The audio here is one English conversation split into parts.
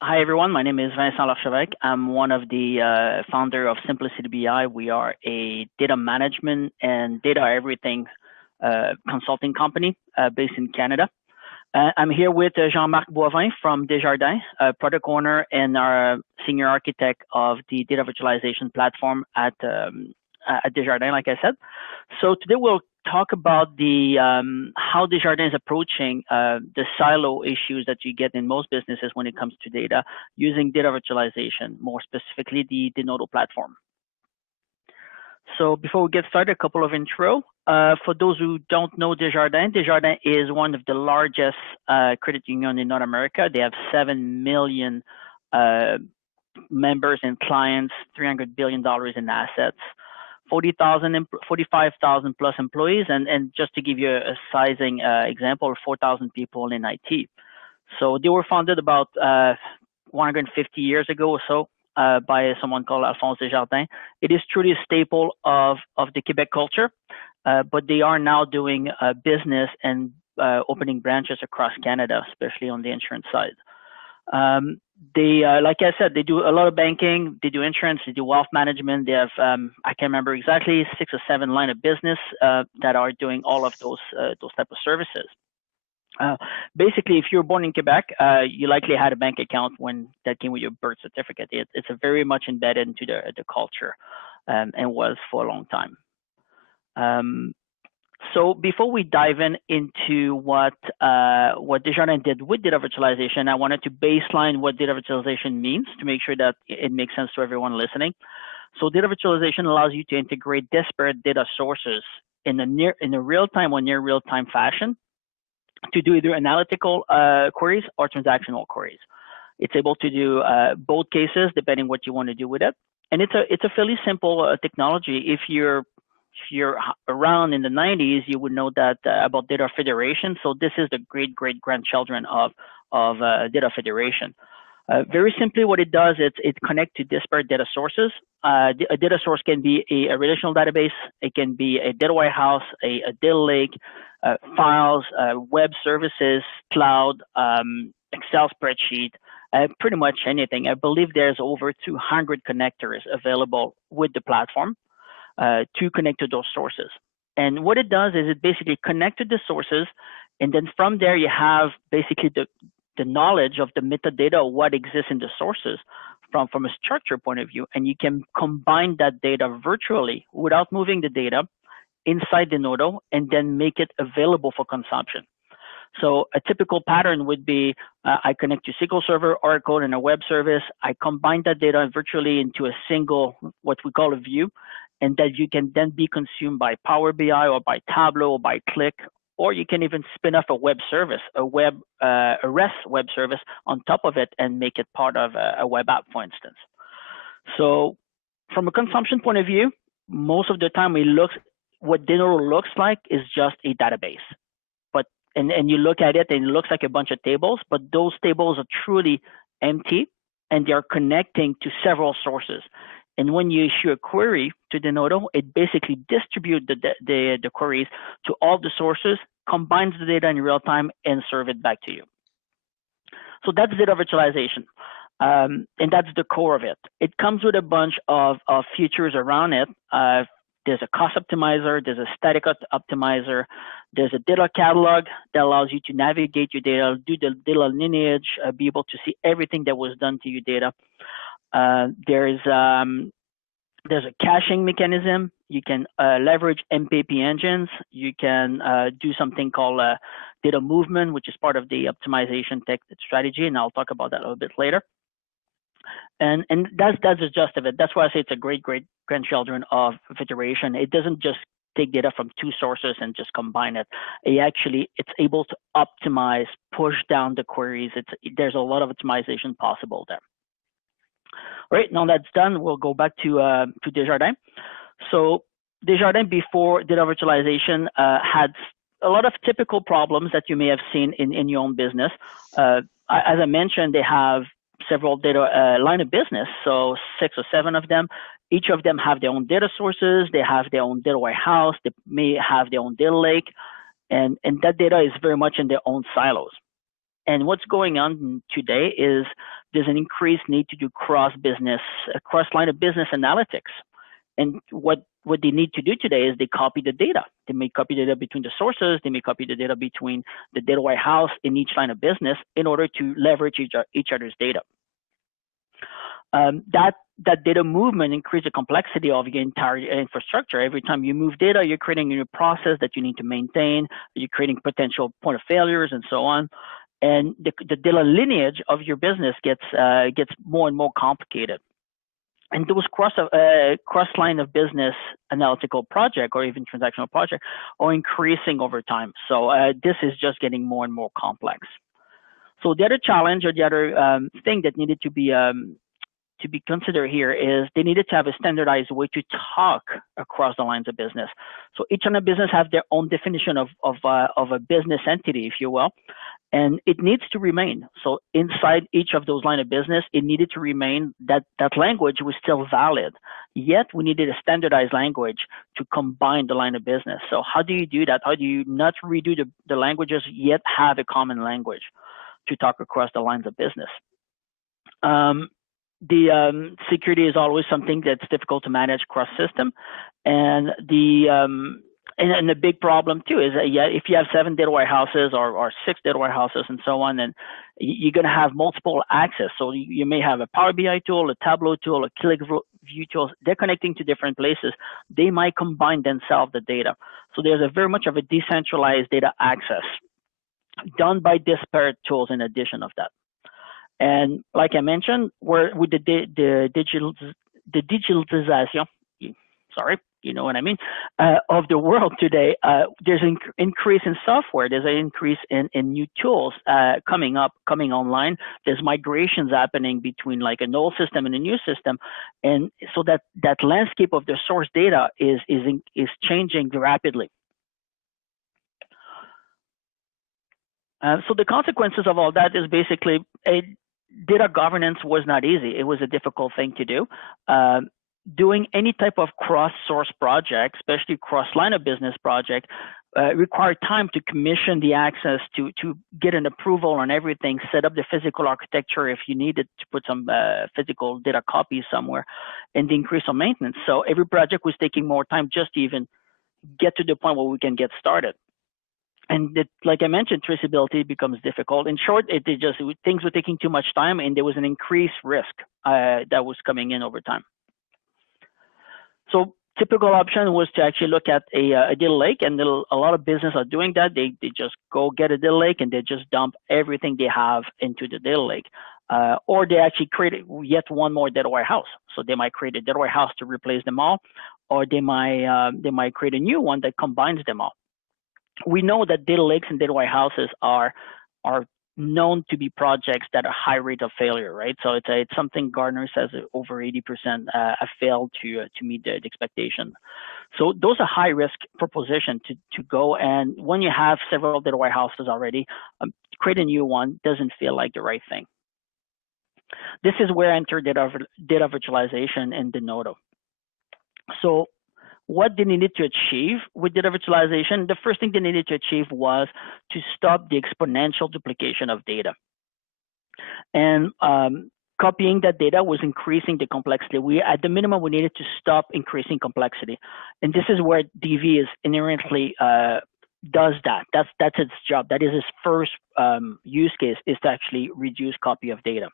Hi, everyone. My name is Vincent L'Archeveque. I'm one of the founder of SimplicityBI. We are a data management and data everything consulting company based in Canada. I'm here with Jean-Marc Boivin from Desjardins, product owner and our senior architect of the data virtualization platform at Desjardins, like I said. So today we'll talk about the how Desjardins is approaching the silo issues that you get in most businesses when it comes to data using data virtualization, more specifically the Denodo platform. So before we get started, a couple of intro. For those who don't know Desjardins, Desjardins is one of the largest credit union in North America. They have 7 million members and clients, $300 billion in assets, 45,000 plus employees, and just to give you a sizing example, 4,000 people in IT. So they were founded about 150 years ago or so by someone called Alphonse Desjardins. It is truly a staple of the Quebec culture, but they are now doing business and opening branches across Canada, especially on the insurance side. They, like I said, they do a lot of banking, they do insurance, they do wealth management. They have, I can't remember exactly, 6 or 7 line of business that are doing all of those type of services. Basically, if you're born in Quebec, you likely had a bank account when that came with your birth certificate. It's a very much embedded into the culture and was for a long time. So before we dive into what Desjardins did with data virtualization, I wanted to baseline what data virtualization means to make sure that it makes sense to everyone listening. So data virtualization allows you to integrate disparate data sources in a real-time or near real-time fashion to do either analytical queries or transactional queries. It's able to do both cases depending what you want to do with it, and it's a fairly simple technology. If you're around in the 90s, you would know that about data federation. So this is the great grandchildren of data federation. Very simply, what it does is it connects to disparate data sources. A data source can be a relational database. It can be a data warehouse, a data lake, files, web services, cloud, Excel spreadsheet, pretty much anything. I believe there's over 200 connectors available with the platform to connect to those sources. And what it does is it basically connects to the sources, and then from there you have basically the knowledge of the metadata of what exists in the sources from a structure point of view, and you can combine that data virtually without moving the data inside Denodo and then make it available for consumption. So a typical pattern would be I connect to SQL Server, Oracle, and a web service. I combine that data virtually into a single, what we call a view, and that you can then be consumed by Power BI or by Tableau or by Click, or you can even spin off a web service, a REST web service on top of it and make it part of a web app, for instance. So from a consumption point of view, most of the time what Denodo looks like is just a database. And you look at it and it looks like a bunch of tables, but those tables are truly empty and they are connecting to several sources. And when you issue a query to Denodo, it basically distributes the queries to all the sources, combines the data in real time, and serve it back to you. So that's data virtualization. And that's the core of it. It comes with a bunch of features around it. There's a cost optimizer, there's a static optimizer, there's a data catalog that allows you to navigate your data, do the data lineage, be able to see everything that was done to your data. There's a caching mechanism. You can leverage MPP engines. You can do something called data movement, which is part of the optimization tech strategy, and I'll talk about that a little bit later. And that's the gist of it. That's why I say it's a great grandchildren of federation. It doesn't just take data from two sources and just combine it. It's able to optimize, push down the queries. There's a lot of optimization possible there. All right, now that's done, we'll go back to Desjardins. So Desjardins, before data virtualization, had a lot of typical problems that you may have seen in your own business. As I mentioned, they have several data line of business, so 6 or 7 of them. Each of them have their own data sources. They have their own data warehouse. They may have their own data lake. and that data is very much in their own silos. And what's going on today is there's an increased need to do cross-line of business analytics. And what they need to do today is they copy the data. They may copy the data between the sources. They may copy the data between the data warehouse in each line of business in order to leverage each other's data. That data movement increases the complexity of your entire infrastructure. Every time you move data, you're creating a new process that you need to maintain. You're creating potential point of failures and so on. And the data lineage of your business gets more and more complicated. And those cross line of business analytical project or even transactional project are increasing over time. So this is just getting more and more complex. So the other challenge or the other thing that needed to be considered here is they needed to have a standardized way to talk across the lines of business. So each line of business have their own definition of a business entity, if you will, and it needs to remain. So inside each of those line of business, it needed to remain that language was still valid. Yet we needed a standardized language to combine the line of business. So how do you do that? How do you not redo the languages yet have a common language to talk across the lines of business? The security is always something that's difficult to manage cross system, and the big problem too is that if you have 7 data warehouses or 6 data warehouses and so on, then you're going to have multiple access. So you may have a Power BI tool, a Tableau tool, a ClickView tool. They're connecting to different places. They might combine themselves the data. So there's a very much of a decentralized data access done by disparate tools in addition of that. And like I mentioned, with the digitalization, sorry, you know what I mean, of the world today, there's an increase in software. There's an increase in new tools coming online. There's migrations happening between like an old system and a new system, and so that landscape of the source data is changing rapidly. So the consequences of all that is basically data governance was not easy. It was a difficult thing to do. Doing any type of cross-source project, especially cross-line of business project, required time to commission the access, to get an approval on everything, set up the physical architecture if you needed to put some physical data copies somewhere, and the increase of maintenance. So every project was taking more time just to even get to the point where we can get started. And like I mentioned, traceability becomes difficult. In short, things were taking too much time, and there was an increased risk that was coming in over time. So typical option was to actually look at a data lake, and a lot of businesses are doing that. They just go get a data lake and they just dump everything they have into the data lake, or they actually create yet one more data warehouse. So they might create a data warehouse to replace them all, or they might create a new one that combines them all. We know that data lakes and data warehouses are known to be projects that are high rate of failure, right? So it's something Gartner says over 80% have failed to meet the expectation. So those are high risk proposition to go. And when you have several data warehouses already, create a new one doesn't feel like the right thing. This is where enter data virtualization and Denodo. So what they needed to achieve with data virtualization, the first thing they needed to achieve was to stop the exponential duplication of data. And copying that data was increasing the complexity. At the minimum, we needed to stop increasing complexity. And this is where DV is inherently does that. That's its job. That is its first use case, is to actually reduce copy of data.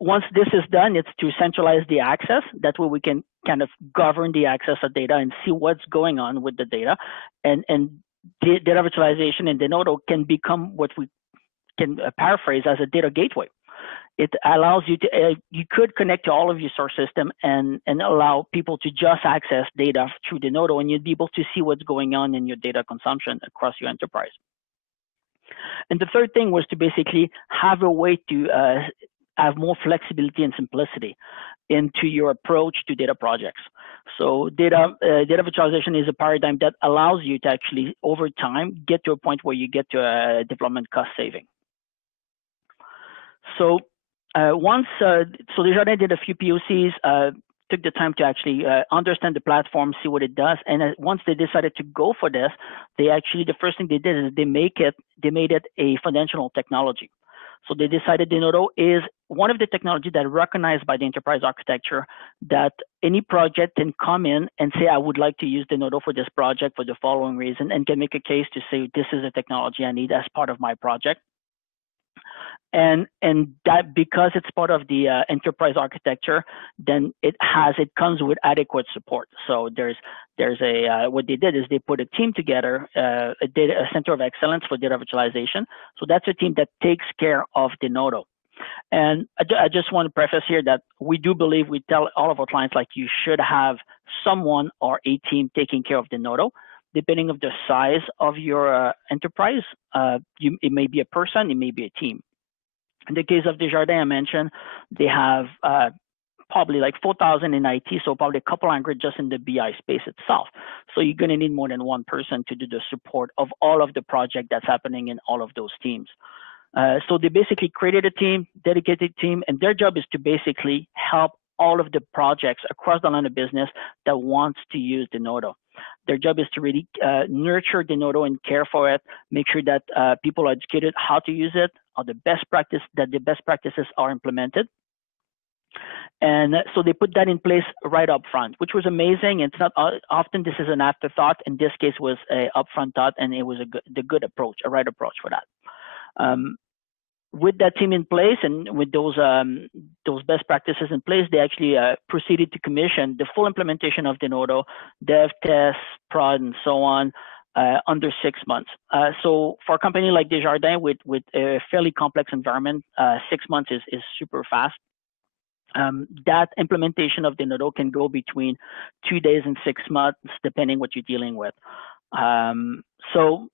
Once this is done, it's to centralize the access. That way we can kind of govern the access of data and see what's going on with the data. And data virtualization and Denodo can become what we can paraphrase as a data gateway. It allows you to, you could connect to all of your source system and allow people to just access data through Denodo, and you'd be able to see what's going on in your data consumption across your enterprise. And the third thing was to basically have a way to have more flexibility and simplicity into your approach to data projects. So data virtualization is a paradigm that allows you to actually, over time, get to a point where you get to a development cost saving. So so Desjardins did a few POCs. took the time to actually understand the platform, see what it does, and once they decided to go for this, they actually, the first thing they did is they made it a foundational technology. So they decided Denodo is one of the technology that recognized by the enterprise architecture that any project can come in and say, I would like to use Denodo for this project for the following reason, and can make a case to say, this is a technology I need as part of my project. And that, because it's part of the enterprise architecture, then it comes with adequate support. So there's what they did is they put a team together, a center of excellence for data virtualization. So that's a team that takes care of Denodo. And I just want to preface here that we do believe, we tell all of our clients, like, you should have someone or a team taking care of Denodo. Depending on the size of your enterprise, it may be a person, it may be a team. In the case of Desjardins, I mentioned, they have probably like 4,000 in IT, so probably a couple hundred just in the BI space itself. So you're going to need more than one person to do the support of all of the project that's happening in all of those teams. So they basically created a team, dedicated team, and their job is to basically help all of the projects across the line of business that wants to use Denodo. Their job is to really nurture Denodo and care for it, make sure that people are educated how to use it, or the best practices are implemented. And so they put that in place right up front, which was amazing. It's not often this is an afterthought. In this case, was a upfront thought, and it was the good approach, a right approach for that. With that team in place and with those best practices in place, they actually proceeded to commission the full implementation of Denodo, dev, test, prod, and so on, under 6 months. So for a company like Desjardins with a fairly complex environment, 6 months is super fast. That implementation of Denodo can go between 2 days and 6 months, depending what you're dealing with. So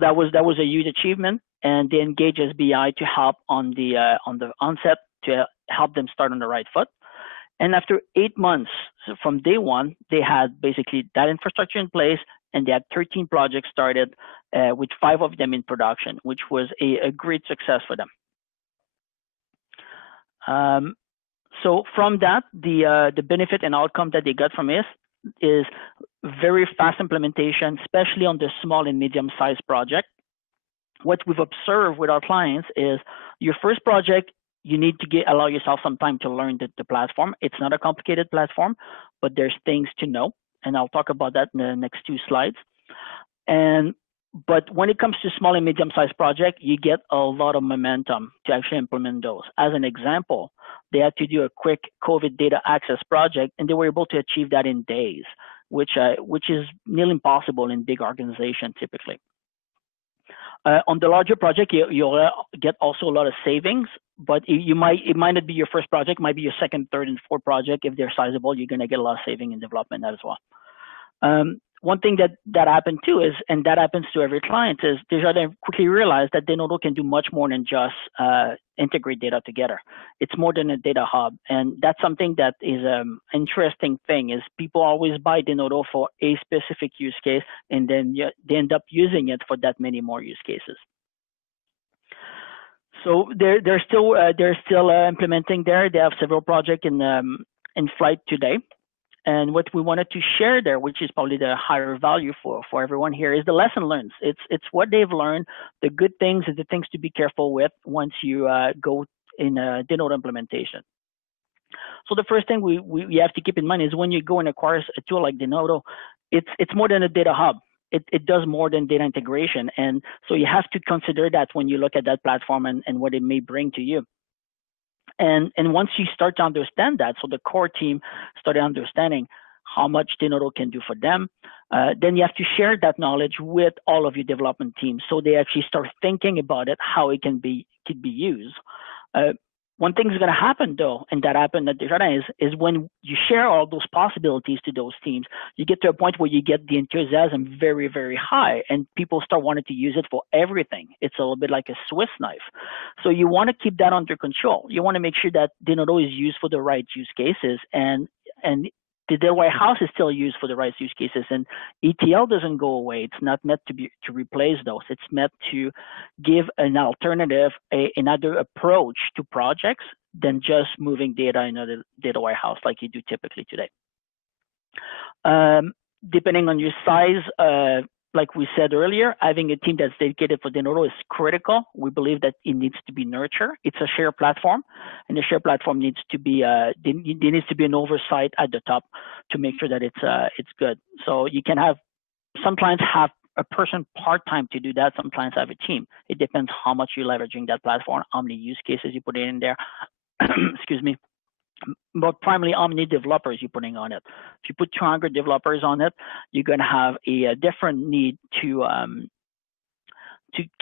that was a huge achievement, and they engaged SBI to help on the onset, to help them start on the right foot. And after 8 months, so from day one, they had basically that infrastructure in place, and they had 13 projects started, with 5 of them in production, which was a great success for them. So from that, the benefit and outcome that they got from this is very fast implementation, especially on the small and medium-sized project. What we've observed with our clients is your first project, you need to allow yourself some time to learn the platform. It's not a complicated platform, but there's things to know, and I'll talk about that in the next 2 slides. But when it comes to small and medium-sized project, you get a lot of momentum to actually implement those. As an example, they had to do a quick COVID data access project, and they were able to achieve that in days, which is nearly impossible in big organizations typically. On the larger project, you'll get also a lot of savings, but it might not be your first project, it might be your second, third, and fourth project. If they're sizable, you're going to get a lot of saving in development as well. One thing that happened too is, and that happens to every client, is Desjardins quickly realized that Denodo can do much more than just integrate data together. It's more than a data hub, and that's something that is an interesting thing. Is people always buy Denodo for a specific use case, and then they end up using it for that many more use cases. So they're still implementing there. They have several projects in flight today. And what we wanted to share there, which is probably the higher value for everyone here, is the lesson learned. It's what they've learned, the good things and the things to be careful with once you go in a Denodo implementation. So the first thing we have to keep in mind is when you go and acquire a tool like Denodo, it's more than a data hub. It does more than data integration. And so you have to consider that when you look at that platform and what it may bring to you. And once you start to understand that, so the core team started understanding how much Denodo can do for them, then you have to share that knowledge with all of your development teams, so they actually start thinking about it, how it could be used. One thing is going to happen though, and that happened at Desjardins, is when you share all those possibilities to those teams, you get to a point where you get the enthusiasm very, very high, and people start wanting to use it for everything. It's a little bit like a Swiss knife. So you want to keep that under control. You want to make sure that Denodo is used for the right use cases, and the data warehouse is still used for the right use cases, and ETL doesn't go away. It's not meant to replace those. It's meant to give an alternative, another approach to projects than just moving data in a data warehouse like you do typically today. Depending on your size, like we said earlier, having a team that's dedicated for Denodo is critical. We believe that it needs to be nurtured. It's a shared platform, and the shared platform needs to be there needs to be an oversight at the top to make sure that it's good. So you can have some clients have a person part-time to do that. Some clients have a team. It depends how much you're leveraging that platform, how many use cases you put in there. Excuse me. But primarily how many developers you're putting on it. If you put 200 developers on it, you're going to have a different need to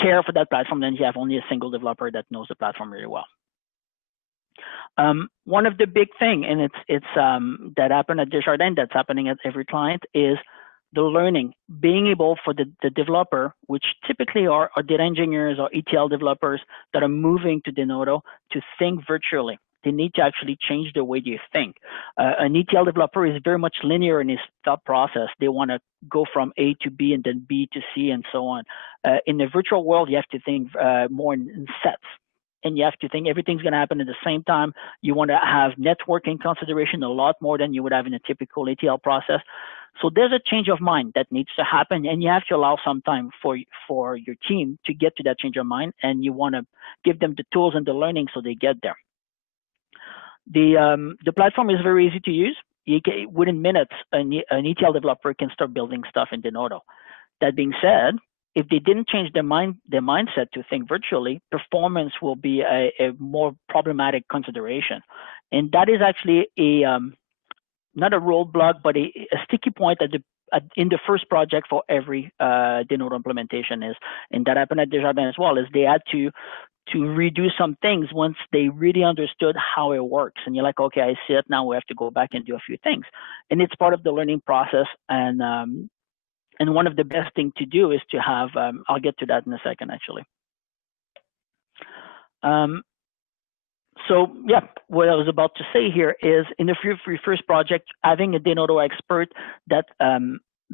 care for that platform than you have only a single developer that knows the platform really well. One of the big thing, and it's that happened at Desjardins, that's happening at every client, is the learning, being able for the developer, which typically are data engineers or ETL developers that are moving to Denodo, to think virtually. They need to actually change the way you think. An ETL developer is very much linear in his thought process. They want to go from A to B and then B to C and so on. In the virtual world, you have to think more in sets. And you have to think everything's going to happen at the same time. You want to have networking consideration a lot more than you would have in a typical ETL process. So there's a change of mind that needs to happen, and you have to allow some time for your team to get to that change of mind, and you want to give them the tools and the learning so they get there. The platform is very easy to use. Within minutes, an ETL developer can start building stuff in Denodo. That being said, if they didn't change their mindset to think virtually, performance will be a more problematic consideration. And that is actually not a roadblock, but a sticky point in the first project for every Denodo implementation is, and that happened at Desjardins as well, is they had to redo some things once they really understood how it works. And you're like, okay, I see it now. We have to go back and do a few things, and it's part of the learning process. And one of the best things to do is to have. I'll get to that in a second, actually. So yeah, what I was about to say here is in the first project, having a Denodo expert that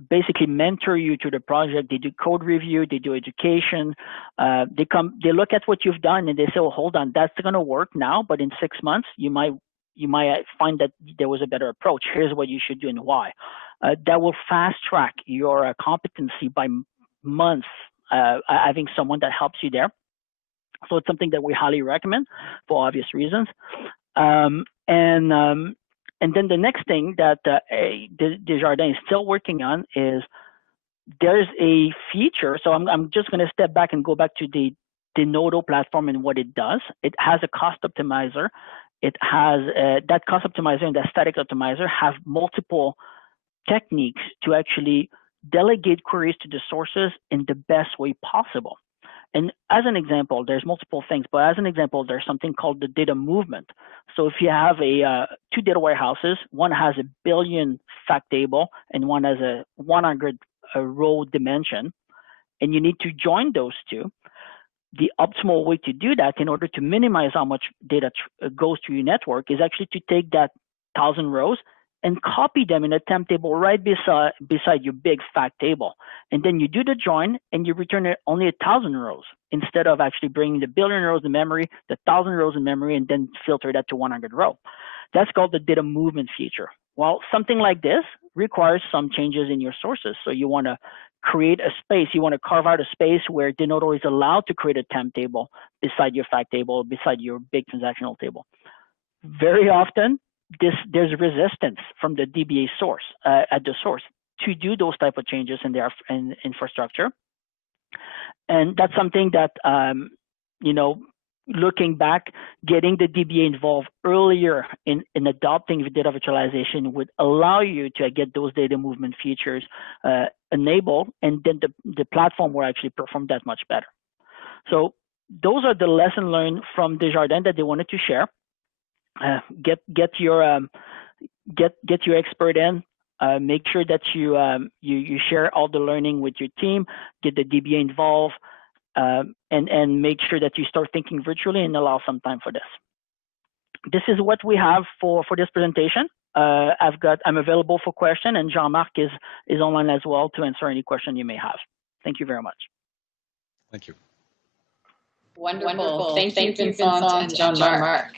basically mentor you to the project. They do code review, they do education. They look at what you've done and they say, well, hold on, that's going to work now, but in 6 months, you might find that there was a better approach. Here's what you should do and why. That will fast track your competency by months, having someone that helps you there. So it's something that we highly recommend for obvious reasons. And then the next thing that Desjardins is still working on is there's a feature. So I'm just going to step back and go back to the Denodo platform and what it does. It has a cost optimizer. It has that cost optimizer and that static optimizer have multiple techniques to actually delegate queries to the sources in the best way possible. And as an example, there's multiple things, but as an example, there's something called the data movement. So if you have two data warehouses, one has 1 billion fact table and one has a 100 row dimension, and you need to join those two, the optimal way to do that in order to minimize how much data goes to your network is actually to take that 1,000 rows and copy them in a temp table right beside your big fact table. And then you do the join and you return only 1,000 rows instead of actually bringing the 1 billion rows in memory, the 1,000 rows in memory, and then filter that to 100 row. That's called the data movement feature. Well, something like this requires some changes in your sources. So you want to create a space, you want to carve out a space where Denodo is allowed to create a temp table beside your fact table, beside your big transactional table. Very often, there's resistance from the DBA source at the source to do those type of changes in their infrastructure, and that's something that looking back, getting the DBA involved earlier in adopting data virtualization would allow you to get those data movement features enabled, and then the platform will actually perform that much better. So those are the lessons learned from Desjardins that they wanted to share. Get your expert in. Make sure that you share all the learning with your team. Get the DBA involved, and make sure that you start thinking virtually and allow some time for this. This is what we have for this presentation. I'm available for question, and Jean-Marc is online as well to answer any question you may have. Thank you very much. Thank you. Wonderful. Thank you, Vincent and Jean-Marc.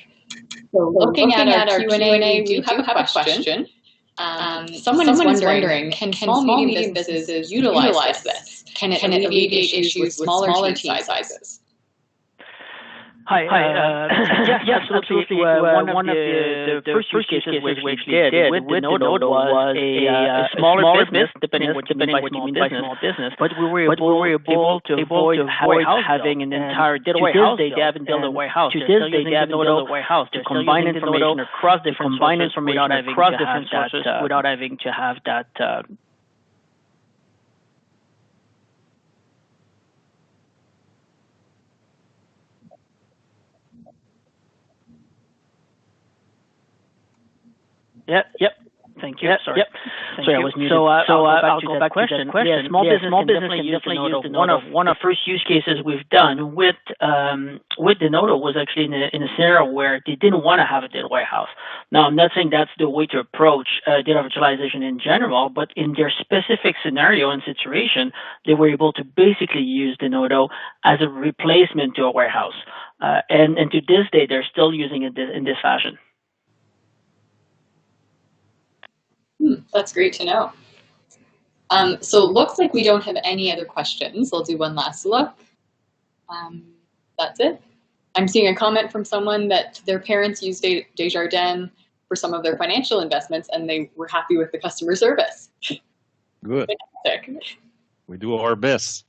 So looking at our Q&A, we do have a question. Someone is wondering, can small, medium businesses utilize this? Can it alleviate issues with smaller team sizes? Hi. Yes, absolutely. One of the first use cases we did with Denodo was a smaller business, depending what you mean by small business. But we were able to avoid having an entire data warehouse. They haven't built a warehouse. To this day, they haven't built a warehouse to combine information across different sources without having to have that. Yep. Thank you. Sorry. Sorry, I was muted. I'll go back to that question. Yeah, small business can definitely use Denodo. One of the first use cases we've done with Denodo was actually in a scenario where they didn't want to have a data warehouse. Now, I'm not saying that's the way to approach data virtualization in general, but in their specific scenario and situation, they were able to basically use Denodo as a replacement to a warehouse. And to this day, they're still using it in this fashion. That's great to know. So it looks like we don't have any other questions. I'll do one last look. That's it. I'm seeing a comment from someone that their parents used Desjardins for some of their financial investments and they were happy with the customer service. Good. Fantastic. We do our best.